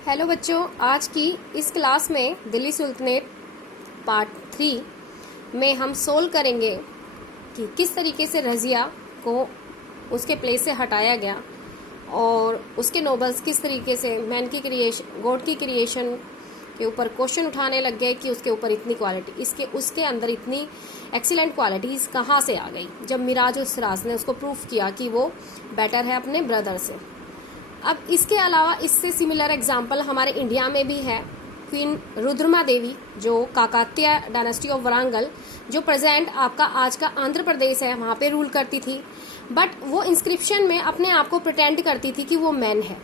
Hello बच्चों, आज की इस क्लास में दिल्ली सुल्तानेट पार्ट 3 में हम सोल्व करेंगे कि किस तरीके से रज़िया को उसके प्लेस से हटाया गया और उसके नोबल्स किस तरीके से मैन की क्रिएशन, गॉड की क्रिएशन के ऊपर क्वेश्चन उठाने लग गए कि उसके ऊपर इतनी क्वालिटी, उसके अंदर इतनी एक्सीलेंट क्वालिटीज़ कहाँ से आ गई, जब मिराज और सिराज ने उसको प्रूफ किया कि वो बेटर है अपने ब्रदर से। अब इसके अलावा इससे सिमिलर एग्जाम्पल हमारे इंडिया में भी है। क्वीन रुद्रमा देवी जो काकातीय डायनेस्टी ऑफ वरांगल, जो प्रेजेंट आपका आज का आंध्र प्रदेश है, वहाँ पे रूल करती थी, बट वो इंस्क्रिप्शन में अपने आप को प्रिटेंड करती थी कि वो मैन है।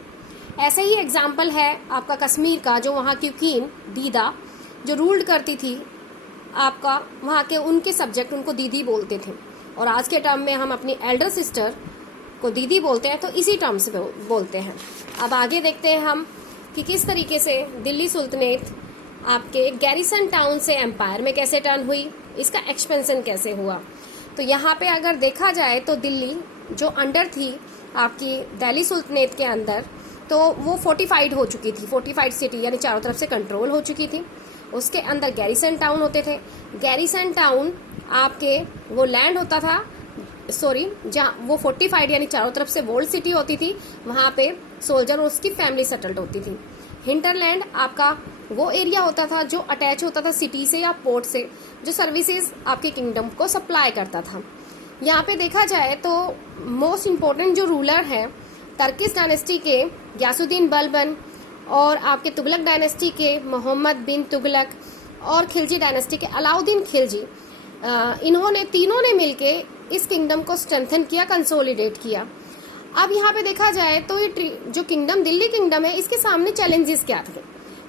ऐसे ही एग्जाम्पल है आपका कश्मीर का, जो वहाँ की क्वीन दीदा जो रूल्ड करती थी, आपका वहाँ के उनके सब्जेक्ट उनको दीदी बोलते थे, और आज के टर्म में हम अपनी एल्डर सिस्टर को दीदी बोलते हैं, तो इसी टर्म्स में बोलते हैं। अब आगे देखते हैं हम कि किस तरीके से दिल्ली सुल्तानेट आपके गैरिसन टाउन से एम्पायर में कैसे टर्न हुई, इसका एक्सपेंशन कैसे हुआ। तो यहाँ पे अगर देखा जाए तो दिल्ली जो अंडर थी आपकी दिल्ली सुल्तानेट के अंदर, तो वो फोर्टिफाइड हो चुकी थी, फोर्टिफाइड सिटी यानी चारों तरफ से कंट्रोल हो चुकी थी। उसके अंदर गैरिसन टाउन होते थे। गैरिसन टाउन आपके वो लैंड होता था, जहाँ वो फोर्टिफाइड यानी चारों तरफ से वोल्ड सिटी होती थी, वहाँ पे सोल्जर और उसकी फैमिली सेटल्ड होती थी। हिंटरलैंड आपका वो एरिया होता था जो अटैच होता था सिटी से या पोर्ट से, जो सर्विसेज आपके किंगडम को सप्लाई करता था। यहाँ पे देखा जाए तो मोस्ट इम्पोर्टेंट जो रूलर है टर्किश डायनेस्टी के गयासुद्दीन बलबन, और आपके तुगलक डायनेस्टी के मोहम्मद बिन तुगलक, और खिलजी डायनेस्टी के अलाउद्दीन खिलजी, इन्होंने तीनों ने मिलके इस किंगडम को स्ट्रेंथन किया, कंसोलिडेट किया। अब यहाँ पे देखा जाए तो ये जो किंगडम दिल्ली किंगडम है, इसके सामने चैलेंजेस क्या थे।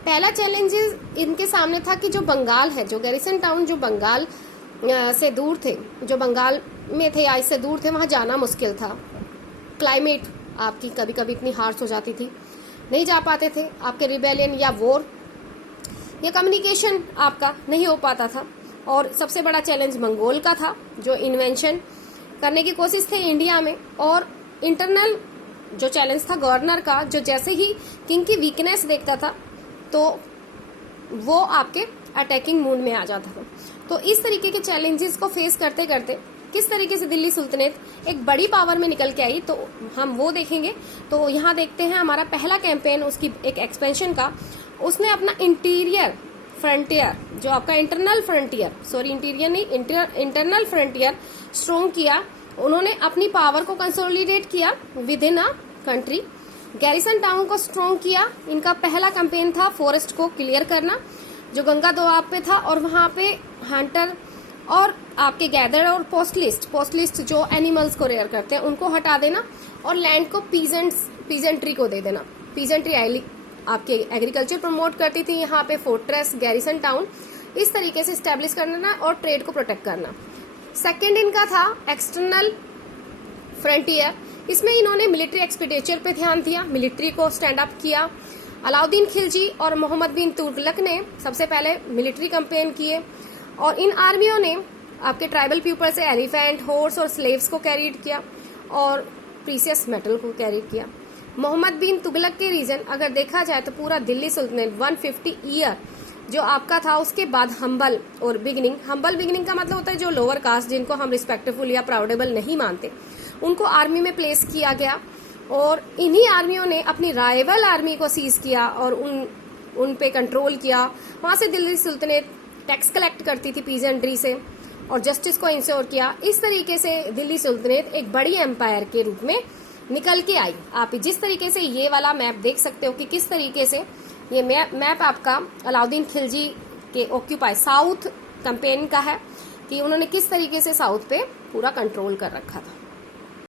पहला चैलेंजेस इनके सामने था कि जो बंगाल है, जो गैरिसन टाउन जो बंगाल से दूर थे, जो बंगाल में थे या इससे दूर थे, वहाँ जाना मुश्किल था। क्लाइमेट आपकी कभी कभी इतनी हार्श हो जाती थी, नहीं जा पाते थे। आपके रिबेलियन या वॉर या कम्युनिकेशन आपका नहीं हो पाता था। और सबसे बड़ा चैलेंज मंगोल का था, जो इन्वेंशन करने की कोशिश थे इंडिया में। और इंटरनल जो चैलेंज था गवर्नर का, जो जैसे ही किंग की वीकनेस देखता था तो वो आपके अटैकिंग मूड में आ जाता था। तो इस तरीके के चैलेंजेस को फेस करते करते किस तरीके से दिल्ली सुल्तानेट एक बड़ी पावर में निकल के आई, तो हम वो देखेंगे। तो यहाँ देखते हैं हमारा पहला कैंपेन उसकी एक एक्सपेंशन का। उसने अपना इंटीरियर फ्रंटियर, जो आपका इंटरनल फ्रंटियर स्ट्रॉन्ग किया। उन्होंने अपनी पावर को कंसोलिडेट किया with in a country. Garrison town को स्ट्रॉन्ग किया। इनका पहला कैंपेन था फॉरेस्ट को क्लियर करना, जो गंगा दोआब पे था, और वहां पे हंटर और आपके गैदर और पोस्टलिस्ट जो एनिमल्स को रेयर करते हैं उनको हटा देना, और लैंड को पीजेंट्री को दे देना। पीजेंट्री आपके एग्रीकल्चर प्रमोट करती थी। यहाँ पे फोर्ट्रेस गैरिसन टाउन इस तरीके से स्टैब्लिश करना और ट्रेड को प्रोटेक्ट करना। सेकंड इनका था एक्सटर्नल फ्रंटियर। इसमें इन्होंने मिलिट्री एक्सपेंडिचर पे ध्यान दिया, मिलिट्री को स्टैंड अप किया। अलाउद्दीन खिलजी और मोहम्मद बिन तुगलक ने सबसे पहले मिलिट्री कैंपेन किए, और इन आर्मियों ने आपके ट्राइबल पीपल से एलिफेंट, हॉर्स और स्लेव्स को कैरीड किया, और प्रीसियस मेटल को कैरीड किया। मोहम्मद बिन तुगलक के रीजन अगर देखा जाए तो पूरा दिल्ली सुल्तानेट 150 ईयर जो आपका था, उसके बाद हम्बल बिगिनिंग का मतलब होता है जो लोअर कास्ट, जिनको हम रिस्पेक्टफुल या प्राउडेबल नहीं मानते, उनको आर्मी में प्लेस किया गया। और इन्हीं आर्मियों ने अपनी राइवल आर्मी को सीज किया और उन पे कंट्रोल किया। वहां से दिल्ली सुल्तानेट टैक्स कलेक्ट करती थी पीजेंट्री से, और जस्टिस को इंश्योर किया। इस तरीके से दिल्ली सुल्तानेट एक बड़ी एम्पायर के रूप में निकल के आई। आप जिस तरीके से ये वाला मैप देख सकते हो कि किस तरीके से ये मैप आपका अलाउद्दीन खिलजी के ऑक्यूपाई साउथ कैंपेन का है, कि उन्होंने किस तरीके से साउथ पे पूरा कंट्रोल कर रखा था।